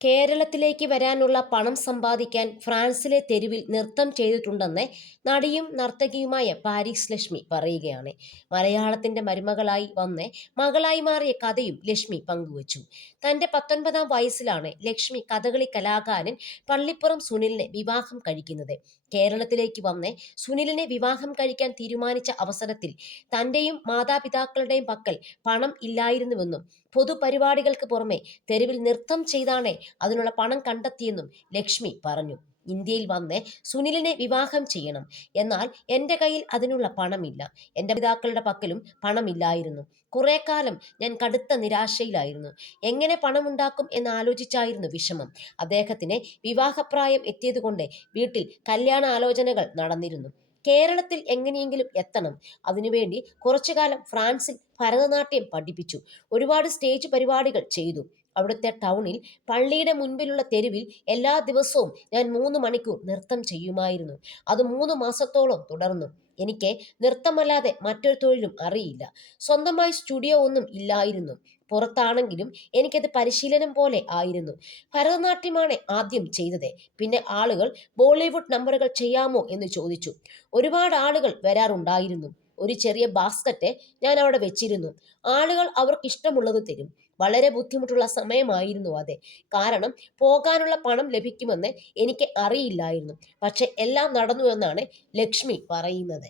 കേരളത്തിലേക്ക് വരാനുള്ള പണം സമ്പാദിക്കാൻ ഫ്രാൻസിലെ തെരുവിൽ നൃത്തം ചെയ്തിട്ടുണ്ടെന്ന് നടിയും നർത്തകിയുമായ പാരീസ് ലക്ഷ്മി പറയുകയാണ്. മലയാളത്തിന്റെ മരുമകളായി വന്ന് മകളായി മാറിയ കഥയും ലക്ഷ്മി പങ്കുവച്ചു. തന്റെ 19-ാം വയസ്സിലാണ് ലക്ഷ്മി കഥകളി കലാകാരൻ പള്ളിപ്പുറം സുനിലിനെ വിവാഹം കഴിക്കുന്നത്. കേരളത്തിലേക്ക് വന്ന് സുനിലിനെ വിവാഹം കഴിക്കാൻ തീരുമാനിച്ച അവസരത്തിൽ തന്റെയും മാതാപിതാക്കളുടെയും പക്കൽ പണം ഇല്ലായിരുന്നുവെന്നും പൊതുപരിപാടികൾക്ക് പുറമെ തെരുവിൽ നൃത്തം ചെയ്താണ് അതിനുള്ള പണം കണ്ടെത്തിയെന്നും ലക്ഷ്മി പറഞ്ഞു. ഇന്ത്യയിൽ വന്ന് സുനിലിനെ വിവാഹം ചെയ്യണം, എന്നാൽ എൻ്റെ കയ്യിൽ അതിനുള്ള പണമില്ല. എൻ്റെ പിതാക്കളുടെ പക്കലും പണമില്ലായിരുന്നു. കുറെ കാലം ഞാൻ കടുത്ത നിരാശയിലായിരുന്നു. എങ്ങനെ പണമുണ്ടാക്കും എന്നാലോചിച്ചായിരുന്നു വിഷമം. അദ്ദേഹത്തിന് വിവാഹപ്രായം എത്തിയതുകൊണ്ട് വീട്ടിൽ കല്യാണ ആലോചനകൾ നടന്നിരുന്നു. കേരളത്തിൽ എങ്ങനെയെങ്കിലും എത്തണം. അതിനുവേണ്ടി കുറച്ചു കാലം ഫ്രാൻസിൽ ഭരതനാട്യം പഠിപ്പിച്ചു. ഒരുപാട് സ്റ്റേജ് പരിപാടികൾ ചെയ്തു. അവിടുത്തെ ടൗണിൽ പള്ളിയുടെ മുൻപിലുള്ള തെരുവിൽ എല്ലാ ദിവസവും ഞാൻ 3 മണിക്കൂർ നൃത്തം ചെയ്യുമായിരുന്നു. അത് 3 മാസത്തോളം തുടർന്നു. എനിക്ക് നൃത്തമല്ലാതെ മറ്റൊരു തൊഴിലും അറിയില്ല. സ്വന്തമായി സ്റ്റുഡിയോ ഒന്നും ഇല്ലായിരുന്നു. പുറത്താണെങ്കിലും എനിക്കത് പരിശീലനം പോലെ ആയിരുന്നു. ഭരതനാട്യമാണ് ആദ്യം ചെയ്തത്. പിന്നെ ആളുകൾ ബോളിവുഡ് നമ്പറുകൾ ചെയ്യാമോ എന്ന് ചോദിച്ചു. ഒരുപാട് ആളുകൾ വരാറുണ്ടായിരുന്നു. ഒരു ചെറിയ ബാസ്ക്കറ്റ് ഞാൻ അവിടെ വെച്ചിരുന്നു. ആളുകൾ അവർക്ക് ഇഷ്ടമുള്ളത് തരും. വളരെ ബുദ്ധിമുട്ടുള്ള സമയമായിരുന്നു അത്. കാരണം പോകാനുള്ള പണം ലഭിക്കുമെന്ന് എനിക്ക് അറിയില്ലായിരുന്നു. പക്ഷെ എല്ലാം നടന്നു എന്നാണ് ലക്ഷ്മി പറയുന്നത്.